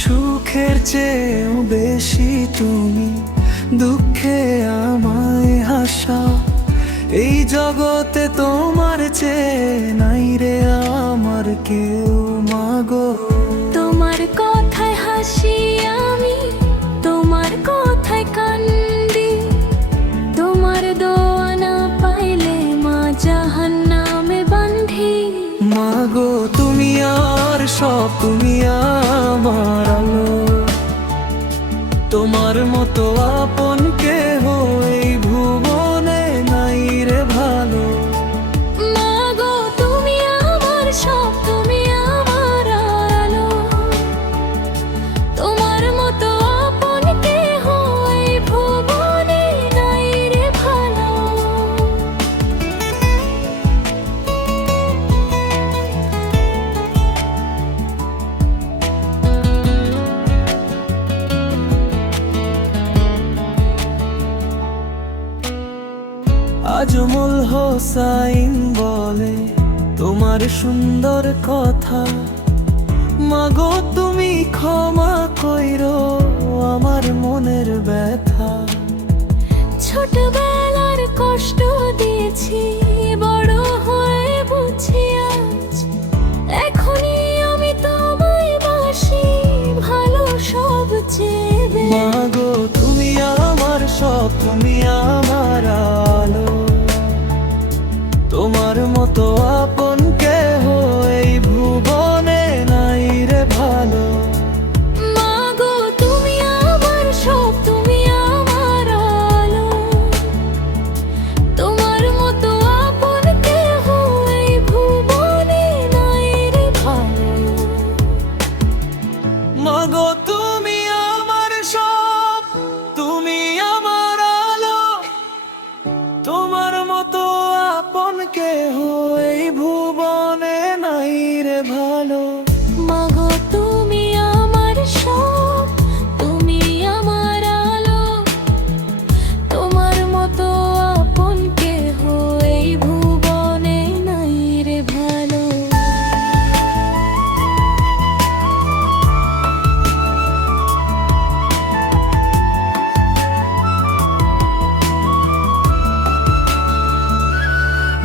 সুখের চেয়েও বেশি তুমি দুঃখে আমায় হাসাও। এই জগতে তোমার চেয়ে নাই রে আমার কেউ মাগো। তোমার কথায় হাসি আমি, তোমার কথায় কান্দি, তোমার দোয়া না পাইলে মা জাহান্নামে বান্ধি। মাগো তুমি আর সব, তুমি আমার আলো, তোমার মতো আপন কেহ এই ভুবনে নাই রে ভালো। মাগো তুমি আমার সব, তুমি আমার আলো, তোমার মতো আপন কেহ এই ভুবনে নাই রে ভালো। আজমল হোসাইন বলে তোমার সুন্দর কথা, মাগো তুমি ক্ষমা কইরো আমার মনের ব্যথা। ছোটবেলার কষ্ট দিয়েছি, বড় হয়ে বুঝি আজ, এখনই আমি তোমায় বাসি ভালো সবচেয়ে বেশি। মাগো তুমি আমার সব, তুমি আমার আলো, তোমার মতো আপন কেহ এই ভুবনে নাই রে ভালো। মাগো তুমি আমার সব, তুমি আমার আলো, তোমার মতো আপন কেহ এই ভুবনে নাই রে ভালো। মাগো তুমি আমার সব, তুমি আমার আলো, তোমার মতো আপন কেহ এই ভুবনে নাই রে ভালো। মাগো তুমি আমার সব, তুমি আমার আলো, তোমার মতো আপন কেহ এই ভুবনে নাই রে ভালো।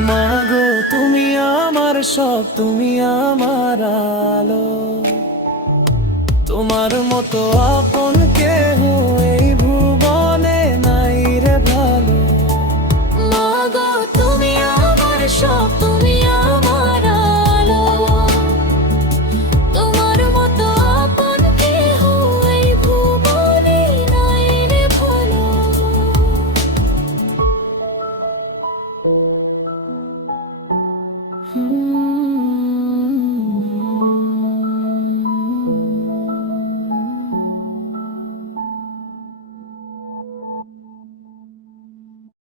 মাগো তুমি আমার সব, তুমি আমার আলো, তোমার মতো আপন কেহ এই ভুবনে নাই রে ভালো। মাগো তুমি আমার সব, তুমি আমার আলো, তোমার মতো আপন কেহ এই ভুবনে নাই রে ভালো। হুম।